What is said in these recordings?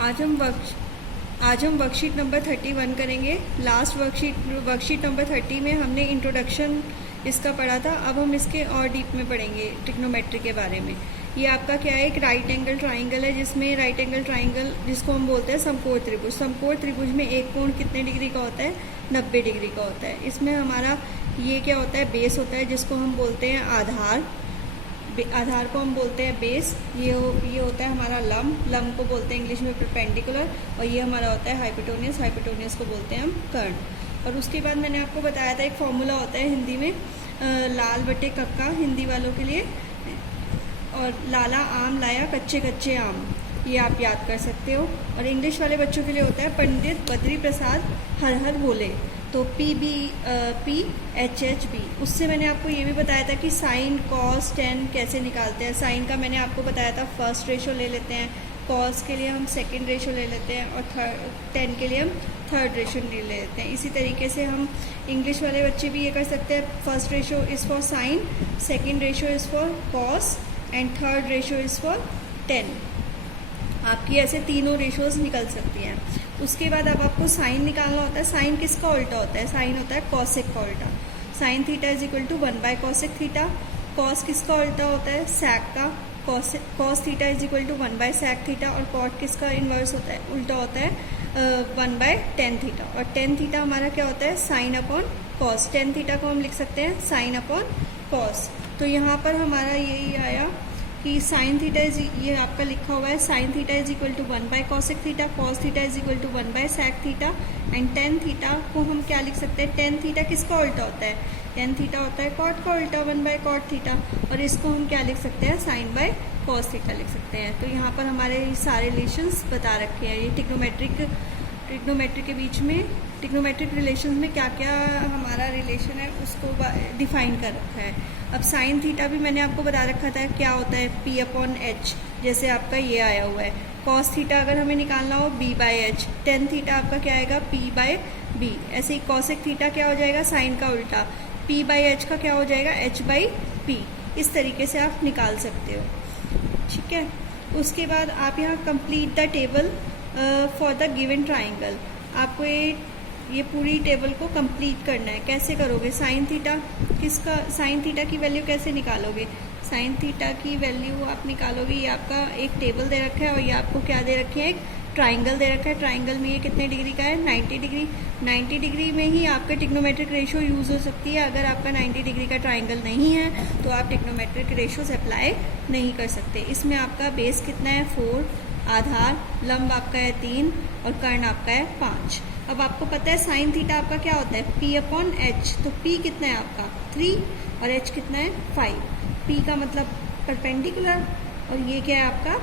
आज हम worksheet number 31 करेंगे। लास्ट वर्कशीट नंबर 30 में हमने इंट्रोडक्शन इसका पढ़ा था। अब हम इसके और डीप में पढ़ेंगे ट्रिग्नोमेट्री के बारे में। ये आपका क्या है, एक राइट एंगल ट्राइंगल है, जिसमें राइट एंगल ट्राइंगल जिसको हम बोलते हैं समकोण त्रिभुज। समकोण त्रिभुज में एक कोण कितने डिग्री का होता है, 90 डिग्री का होता है। इसमें हमारा ये क्या होता है, बेस होता है, जिसको हम बोलते हैं आधार। आधार को हम बोलते हैं बेस। ये होता है हमारा लंब को बोलते हैं इंग्लिश में परपेंडिकुलर। और ये हमारा होता है हाइपोटेन्यूस को बोलते हैं हम कर्ण। और उसके बाद मैंने आपको बताया था एक फॉर्मूला होता है हिंदी में, लाल बटे कक्का हिंदी वालों के लिए, और लाला आम लाया कच्चे कच्चे आम, ये आप याद कर सकते हो। और इंग्लिश वाले बच्चों के लिए होता है पंडित बद्री प्रसाद हर हर बोले, तो PBPHHB। उससे मैंने आपको ये भी बताया था कि साइन कॉस टेन कैसे निकालते हैं। साइन का मैंने आपको बताया था फर्स्ट रेशो ले लेते हैं, कॉस के लिए हम सेकंड रेशो ले लेते हैं, और टेन के लिए हम थर्ड रेशो ले लेते हैं। इसी तरीके से हम इंग्लिश वाले बच्चे भी ये कर सकते हैं। First ratio is for sine, second ratio is for cos and third ratio is for tan. आपकी ऐसे तीनों रेशोज निकल सकती हैं। उसके बाद अब आपको साइन निकालना होता है। साइन किसका उल्टा होता है, साइन होता है कॉसेक का उल्टा। Sine theta is equal to 1/कॉसेक थीटा। कॉस किसका उल्टा होता है, सैक का। Cos theta is equal to 1/सैक थीटा। और कॉट किसका इन्वर्स होता है, उल्टा होता है 1/टेन थीटा। और टेन थीटा हमारा क्या होता है, sine upon cos. Tan theta को हम लिख सकते हैं साइन अपॉन कॉस। तो यहाँ पर हमारा यही आया कि साइन थीटा इज, ये आपका लिखा हुआ है, sine theta is equal to 1/कॉसेक theta, cos theta is equal to 1/सैक थीटा, एंड टेन थीटा को हम क्या लिख सकते हैं, टेन थीटा किसका उल्टा होता है, टेन थीटा होता है कॉट का उल्टा 1/कॉट थीटा। और इसको हम क्या लिख सकते हैं, साइन बाय कॉस थीटा लिख सकते हैं। तो यहाँ पर हमारे सारे रिलेशंस बता रखे हैं। ये ट्रिग्नोमेट्री के बीच में ट्रिग्नोमेट्रिक रिलेशंस में क्या क्या हमारा रिलेशन है उसको डिफाइन कर रखा है। अब साइन थीटा भी मैंने आपको बता रखा था क्या होता है, P/H, जैसे आपका ये आया हुआ है। कॉस थीटा अगर हमें निकालना हो B/H। टेन थीटा आपका क्या आएगा, P/B। ऐसे ही कॉसेक थीटा क्या हो जाएगा, साइन का उल्टा, P/H का क्या हो जाएगा, H/P। इस तरीके से आप निकाल सकते हो, ठीक है। उसके बाद आप यहाँ complete the table for the given triangle. आपको ये पूरी टेबल को कंप्लीट करना है। कैसे करोगे, साइन थीटा की वैल्यू कैसे निकालोगे, साइन थीटा की वैल्यू आप निकालोगे। ये आपका एक टेबल दे रखा है और ये आपको क्या दे रखे है, एक ट्राइंगल दे रखा है। ट्राइंगल में ये कितने डिग्री का है, 90 डिग्री। 90 डिग्री में ही आपका ट्रिग्नोमेट्रिक रेशो यूज़ हो सकती है। अगर आपका 90 डिग्री का ट्राइंगल नहीं है तो आप ट्रिग्नोमेट्रिक रेशोज अप्लाई नहीं कर सकते। इसमें आपका बेस कितना है, 4, आधार, लंब आपका है 3 और कर्ण आपका है 5। अब आपको पता है साइन थीटा आपका क्या होता है, P/H। तो P कितना है आपका 3 और H कितना है 5। P का मतलब परपेंडिकुलर और ये क्या है आपका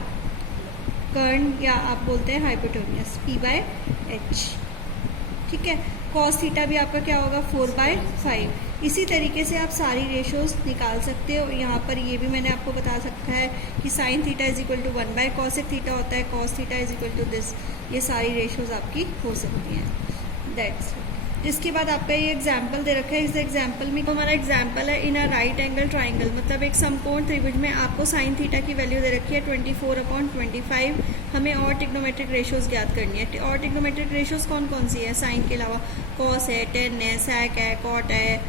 कर्ण, या आप बोलते हैं हाइपोटेन्यूस, P/H, ठीक है। कॉस थीटा भी आपका क्या होगा, 4/5। इसी तरीके से आप सारी रेशोज निकाल सकते हो। यहाँ पर ये भी मैंने आपको बता सकता है कि sine theta is equal to 1/कॉसेक थीटा होता है, cos theta is equal to this. ये सारी रेशोज आपकी हो सकती हैं। That's it. इसके बाद आपका ये एग्जाम्पल दे रखा है। इस एग्जाम्पल में हमारा एग्जाम्पल है इन अ राइट एंगल ट्राइंगल, मतलब एक समकोण त्रिभुज में आपको साइन थीटा की वैल्यू दे रखी है 24/25। हमें और ट्रिग्नोमेट्रिक रेशोज ज्ञात करनी है। और ट्रिग्नोमेट्रिक रेशोज कौन कौन सी है, साइन के अलावा कॉस है, टेन है, सैक है, कॉट है,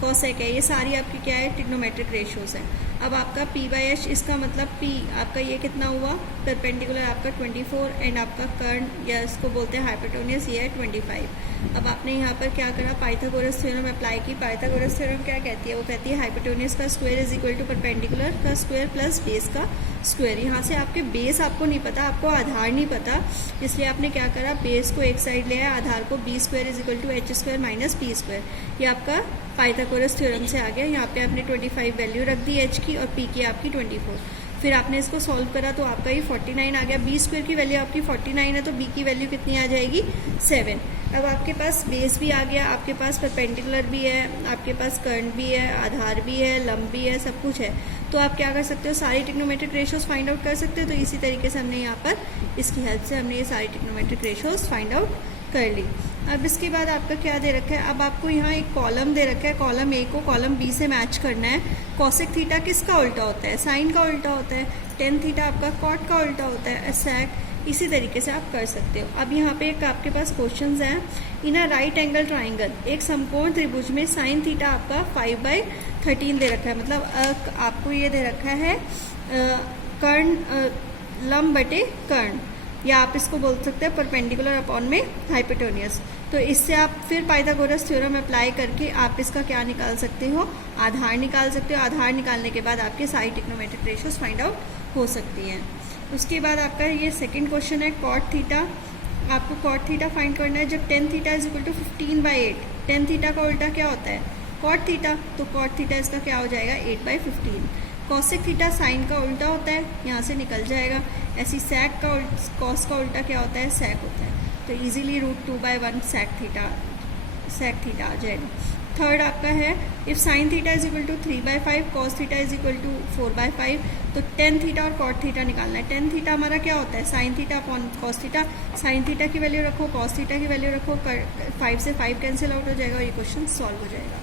कॉसेक है, ये सारी आपकी क्या है, ट्रिग्नोमेट्रिक रेशोज है। अब आपका P/H, इसका मतलब P आपका ये कितना हुआ, परपेंडिकुलर आपका 24 एंड आपका कर्ण या इसको बोलते हैं हाइपोटेन्यूस, ये है 25। अब आपने यहाँ पर क्या करा, पाइथागोरस थ्योरम अप्लाई की। पाइथागोरस थ्योरम क्या कहती है, वो कहती है हाइपोटेन्यूस का square is equal to perpendicular का स्क्वायर प्लस बेस का स्क्वायर। यहाँ से आपके बेस आपको नहीं पता, आपको आधार नहीं पता, इसलिए आपने क्या करा, बेस को एक साइड ले आया, आधार को B² is equal to H² minus P²। ये आपका पाइथागोरस थ्योरम से आ गया। यहाँ पे आपने 25 वैल्यू रख दी H की और P की आपकी 24। फिर आपने इसको सॉल्व करा तो आपका ये 49 आ गया। B² की वैल्यू आपकी 49 है तो B की वैल्यू कितनी आ जाएगी, 7। अब आपके पास बेस भी आ गया, आपके पास परपेंडिकुलर भी है, आपके पास कर्ण भी है, आधार भी है, लंब भी है, सब कुछ है। तो आप क्या कर सकते हो, सारी ट्रिग्नोमेट्रिक रेशोज फाइंड आउट कर सकते हो। तो इसी तरीके से हमने यहाँ पर इसकी हेल्प से हमने ये सारी ट्रिग्नोमेट्रिक रेशोज फाइंड आउट कर ली। अब इसके बाद आपका क्या दे रखा है, अब आपको यहाँ एक कॉलम दे रखा है, कॉलम ए को कॉलम बी से मैच करना है। कॉसेक थीटा किसका उल्टा होता है, साइन का उल्टा होता है। टेन थीटा आपका कॉट का उल्टा होता है। सैक इसी तरीके से आप कर सकते हो। अब यहाँ पे एक आपके पास क्वेश्चंस हैं। इन अ राइट एंगल ट्राइंगल, एक समकोण त्रिभुज में साइन थीटा आपका 5/13 दे रखा है, मतलब आपको ये दे रखा है कर्ण लंब बटे कर्ण, या आप इसको बोल सकते हैं परपेंडिकुलर अपॉन में हाइपोटेन्यूस। तो इससे आप फिर पाइथागोरस थ्योरम अप्लाई करके आप इसका क्या निकाल सकते हो, आधार निकाल सकते हो। आधार निकालने के बाद आपके सारी ट्रिग्नोमेट्रिक रेशियोज फाइंड आउट हो सकती हैं। उसके बाद आपका ये सेकंड क्वेश्चन है कॉट थीटा। आपको कॉट थीटा फाइंड करना है जब tan theta is equal to 15/8। Tan theta का उल्टा क्या होता है, कॉट थीटा, तो कॉट थीटा इसका क्या हो जाएगा 8/15। कॉसेक थीटा साइन का उल्टा होता है, यहाँ से निकल जाएगा। ऐसी सैक का कॉस का उल्टा क्या होता है, सैक होता है, तो इजीली √2/1 सैक थीटा आ जाएगा। थर्ड आपका है if sine theta is equal to 3/5, cos theta is equal to 4/5, तो टेन थीटा और कॉट थीटा निकालना है। टेन थीटा हमारा क्या होता है, sine theta upon cos theta. Sine theta की वैल्यू रखो, कॉस थीटा की वैल्यू रखो, 5 से 5 कैंसिल आउट हो जाएगा और ये क्वेश्चन सॉल्व हो जाएगा।